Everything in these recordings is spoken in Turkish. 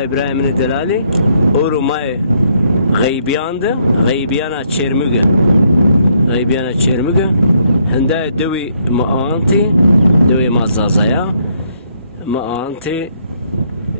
İbrahim'in delali orumay غيبيانده غيبيانا تشيرمجه غيبيانا تشيرمجه هندا دوي مانتي دوي مازازايا مانتي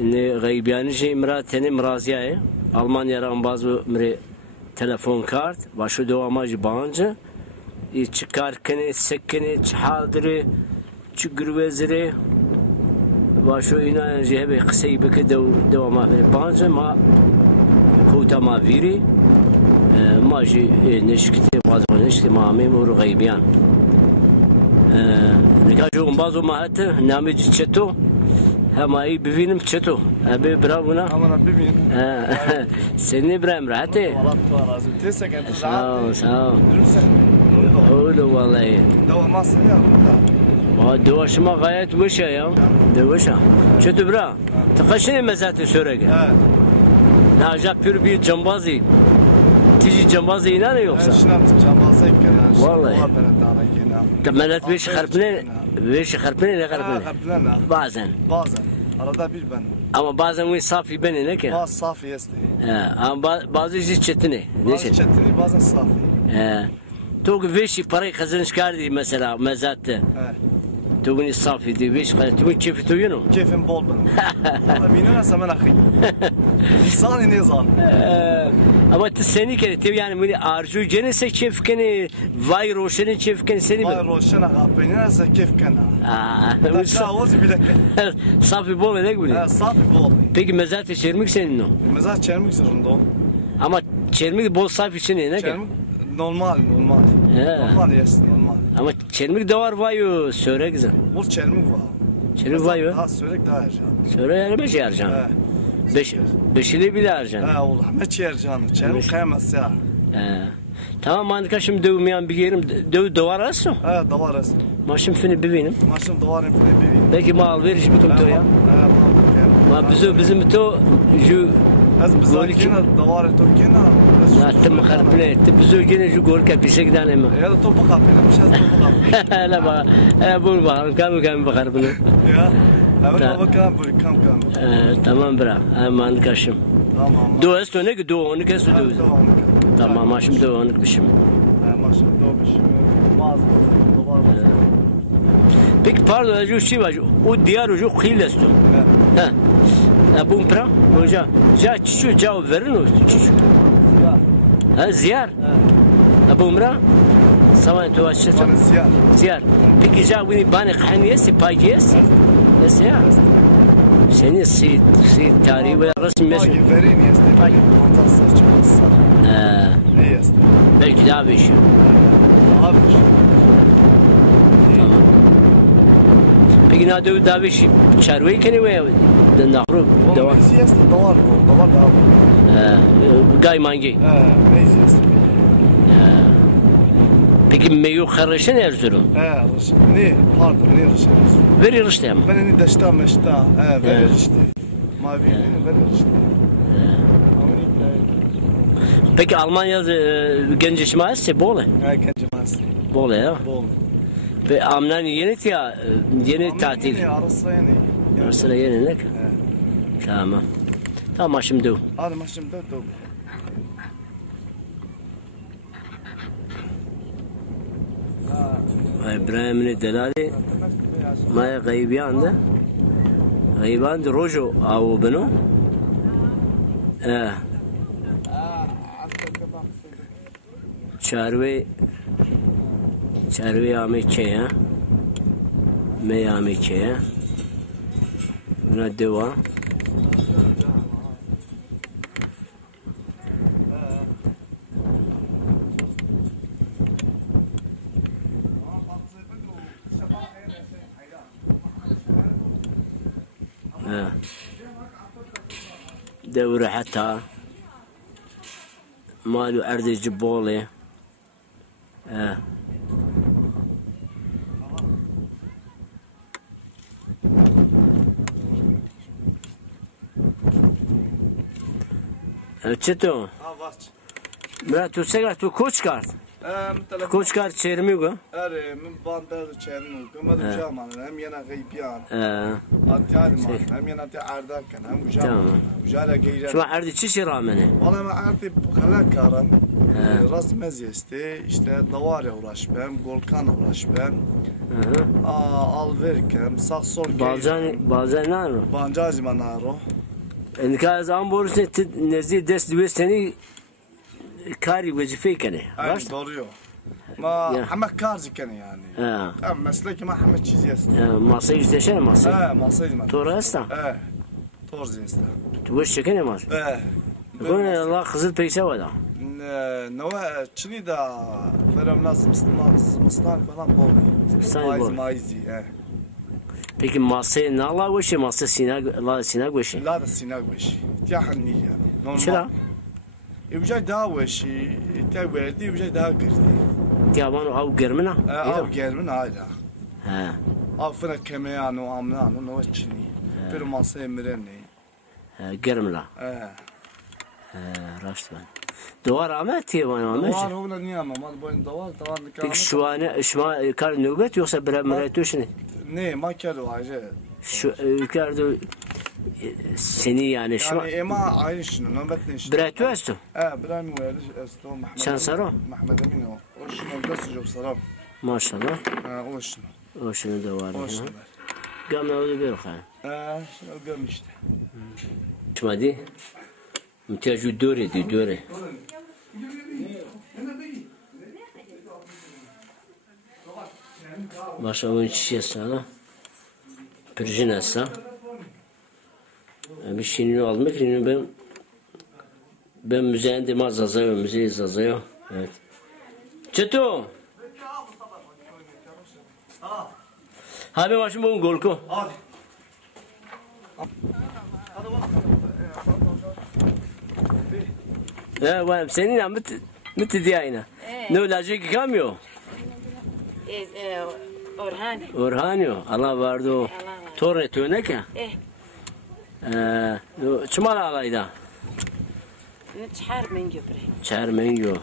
ان غيبيانجي مراتني مرازياي Almanya ran bazı mre telefon kart başu doğamacı bağınca çıkarkını sekkini çhaldırı çügrvezire başu ina jebe kısayı beke doğama bağınca ma كوتا ما فيري ماجي نشكتي بعض نشكتي مع ميمور غيبيان نكاجو بعضو ما هات نامج تشتو هما اي بفينم تشتو ابي براونا انا بفين سني ابراهيم راحتي والله رازم تسكن ساو قولوا والله دوا ما سمع ما دواش ما غايت وشا يا دوشا شتو برا تقشني مزات سورقه Naja pür bir cambazı. Tici cambazı iner yoksa? Şunam cambazı kenar. Vallahi. Temelet beş harfine ne harfine? Bazen. Bazen. Arada bir ben. Ama bazen bu safi beni ne ki? Bazı safi yesti. Ama bazı işi çetini. Bazı çetini bazen safi. Toğu veşi parayı kazanış kardı mesela mezatte. توني صافي دي بيش قال توني كيف توينو كيف نبول بنا بيننا سمن اخي صار نظام ama seni kere tabii yani böyle arzu cenese keyif kene vay roşene keyif kene seni vay roşene kapına se keyif kana tavuz bir dakika safi bol ne gibi safi bol peki mezat çermik senin o mezat çermik zorunda ama çermik bol safi için ne ki normal normal yes normal ama çermik de var vayo söyle güzel bol çermik var çermik vayo ha söyle daha harcan söyle yani beş harcan beşili bile harcan ha Allah ne harcan çermik kıyamaz ya tamam mantıka şimdi dövmeyen bir yerim dövar arası ha dövar arası maşım fini bebeğim maşım duvarım fini bebeğim peki mal veriş bir kumto ya ma bizim to ju az bizakina دوار تو كنا لا تم خربنا تبزو جينا جو جول كابيسك دانا ما يا تو بقى مش از تو بقى لا بقى بقول بقى كم بخربنا يا انا بكام كم تمام برا ما نكشم tamam دو استو نك دو نك استو دو tamam ماشم دو نك بشم ماشم دو بشم ماز peki pardon جو شي var o diğer ucu khilestü ha abun pra hoca ja çiçu cevap verin o çiçu ha ziyar abun pra saman tu açtı ziyar peki ja bunu bana khaniyesi payesi ya senin si tarihi ve resmi meşhur verin yeste fantastik çıkmışlar yes belki daha bir şey peki ne diyor daha bir şey çarvayı kene ve النهرو دوار سياسة دوار جاي مانجي سياسة peki meyu kharışın Erzurum ne pardon ne rıştı veri rıştı ama ben ne daşta meşta veri rıştı mavi ne veri rıştı peki Almanya genç işmaası bole genç işmaası bole ya bole ve amnan yeni tatil arasına yeni ne tamam tamam maşım do hadi maşım do İbrahim'in delali maya gaybiyandı gaybiyandı rojo avu beno çarve ameçeye me ameçeye buna deva دورة حتى مالو أرض جبولي چطور؟ مرا تو سگار تو کوچ کرد؟ Koç kar çermi go. Ere min bandar çernu. Kamadım jaman. Hem yana gıybiyan. Atiyad man. Hem yana te ardakan. Hem jaman. Ujala geyran. Şu ardı çişi ramene. Valla ben artık halak karan. Rast meziyeste işte davara uğraş ben, golkan uğraş ben. Al verkem, sağ sol Bazen naro. Bancacı manaro. Enka az an borusne nezdi dest düve seni kari vazife kene. Aynen doğru. Ma hamak karzi kene yani. Ama mesleki ma hamak çizi jest. Masayı isteşene masayı. Masayı man. Tora hasta. Torzi jest. Tu boş çekene mas. Bunu Allah kızıl peyse vada. Nova çini da verem lazım mıstan falan bol. Mıstan bol. Maizi. Peki masayı ne Allah veşi masa sinag veşi. La da sinag veşi. Tiyahanni yani. Normal. Çıra. Evcay daha veşi. Te verdi evcay daha girdi. Tiyabanu av germina. Av germin hala. Ha. Av fena kemeyanu amnanu nova çini. Bir masaya mireni. Germina. Raşt ben. Duvar ama tiyavan ama. Duvar hovla niye ama mal boyun duvar peki şu an kar nöbet yoksa bir müretüşni. Ne makyalı ayrı. Şu yukarıda seni yani şu yani ema aynı şunu nöbet ne işte. Bıraktı esto. Bırakmı öyle esto Mehmet. Şansaro. Mehmet Emin o. O şunu nasıl çok salam. Maşallah. O şunu. O şunu da var. O şunu. Gamla o da bir ha. Şunu göm işte. Çmadi. Mütejü döre. Başa oyun çiçeği sana. Pürjün asa. Bir şeyini almak için ben müzeyen de mazazıyor, müzeyi zazıyor. Evet. Çeto. Abi başım bugün golko. Hadi. Ya senin ama mıtı diye aynı. Ne olacak kamyo? Orhanyo. Allah vardı o. Torre tünek ya. Çumal alayda. Çar mengo.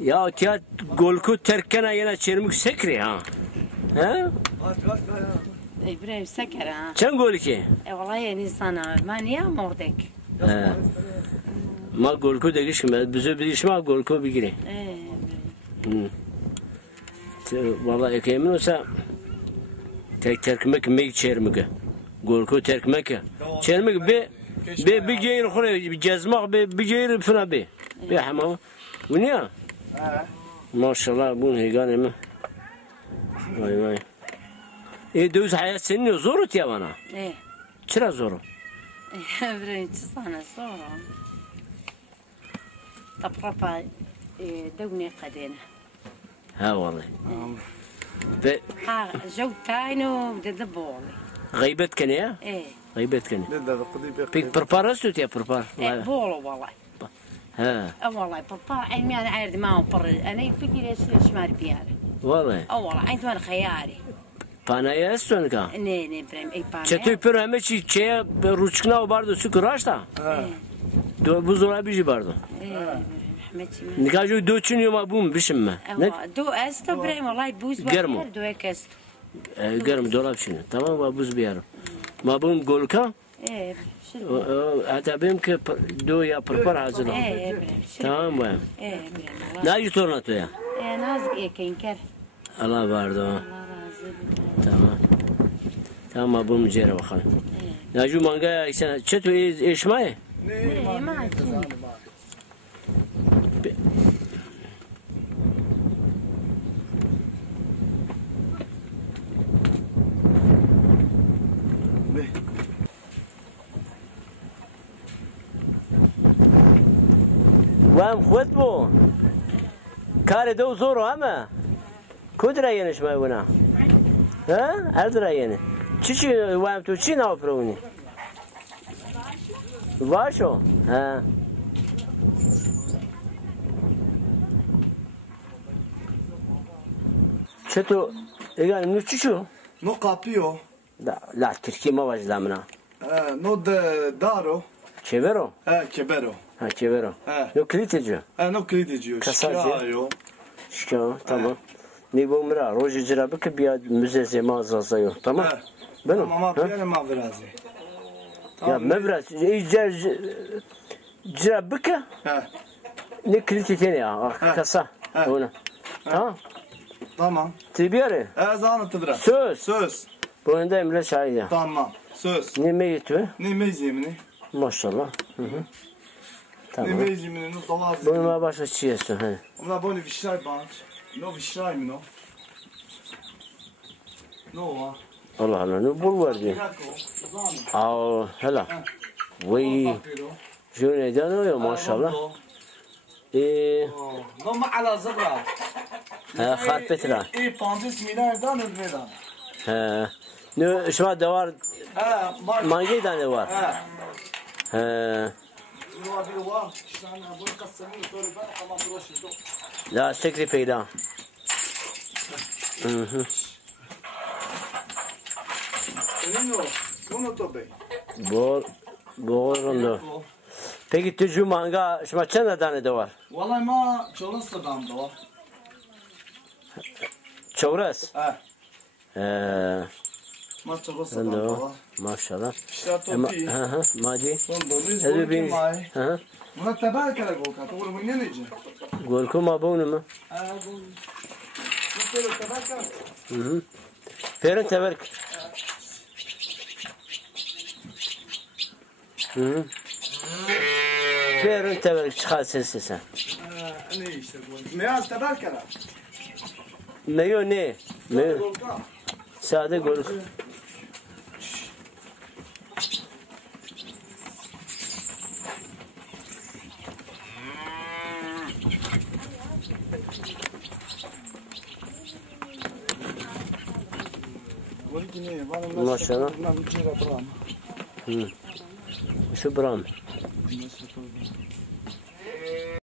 Ya tiyat golku terkena yine çermik sekri ha. Ha? İbrahim seker ha. Çen gol ki? Vallahi insana ben niye mordek? Ma golku değişim. Bize bir iş ma golku bir gire. Vallahi ekemin olsa terkmek mek çermik. Golku terkmek. Çermik bir geyir xure bir cezmak bir geyir fına bir. Bir hamam. Bu niye? Maşallah bu hegan mi? Vay. Düz hayat senin zor ya bana. Çıra zor. İbrahim sana zor. Taprapa دوني قدينا ها والله جوتاينو بدبولي غيبت كان يا غيبت كان بيك بربارستو تيا بربار بولو والله ها والله بربار علمي انا عارف ما هو بر انا يفكر ايش مار بيار والله والله عند وانا خياري Pana jeston ka? Ne prem ej pana. Çetoy per heme çiçeğe ruçkna o bardo su kuraşta. Do buzora biji bardo. Nikaju doçun yoma bum bişimme. Ne? Do esto prem vallahi buz var. Do ekest. Germ dolap şimdi. Tamam mı buz bir yer. Ma bum golka? Hatta benim ki do ya prepar hazır. Tamam mı? Ne tornato ya? Nazik ekenker. Allah bardo. Tamam. Tamam bu mücere bakalım. Naju manga sen çeto eşmay? Ne ma? وام خود بو کار دو زور همه کدر اینش میونه ها اردر اینه چی وام تو چی ناپرونی واشو ها چطور اگر نوچی شو نو قاپیو لا ترکی ما وجد منا نو دارو چه برو کبرو Ha çeviriyorum. He. Yok kilit ediyor. No kilit ediyor. Kasacı. Şikâyo. Şikâyo tamam. Ne bu mıra? Roji cirabı ki bir müze zema azalsa yok. Tamam. He. Benim. Ama Ha? piyane ma virazi. Ya mevrat. Cirabı ki He. ne kilit etene ya. Kasa. He. Ona. Tamam. Tamam. Tibiyare. Zanı tıvıra. Söz. Söz. Bu önde Emre şahit ya. Tamam. Söz. Ne meyitü? Ne mezimini? Maşallah. Hı hı. Ne Tamam. mezimini? No dolazı. Bunu ma başa çiyesin. He. Ona boni vişay banç. No vişay mi no? No va. Allah Allah ne bul var diye. Jako. Zanı. Aa hela. Vay. Jone dano maşallah. No ma ala zıvra. Ha harpetra. 50 milyar dan ödmeden. Ha. Ne şuma da var. Ha, Mangi tane var. Ha. Ha. Yuva bir var. İşte bunu kastamını böyle ben ama burası yok. La şekli peyda. Hı hı. Senin o. Bunu da bey. Bol. Peki tücü manga şuma çanda tane de var. Vallahi ma Çorlu'dan da var. Çavras. Ha. Ma Çorlu'dan Ando. da var. Maşallah. İşte Ama topi. hı hı. Maci. Son domiz Edu golü bin. mai. Hı hı. Buna tabar kara gol katı. Bunu ne nece? Golku ma bunu mu? Ha gol. Bu böyle tabar kara. Hı hı. Perin teberk. Hı hı. Perin teberk çıkar sesi sen. Ne işte bu? Meyaz tabar kara. Meyo ne? Meyo. Gol ka. Sade golk. Gol ki ne? Bana Maşallah. Ben bir şey yapamam. Hı. Şu bram.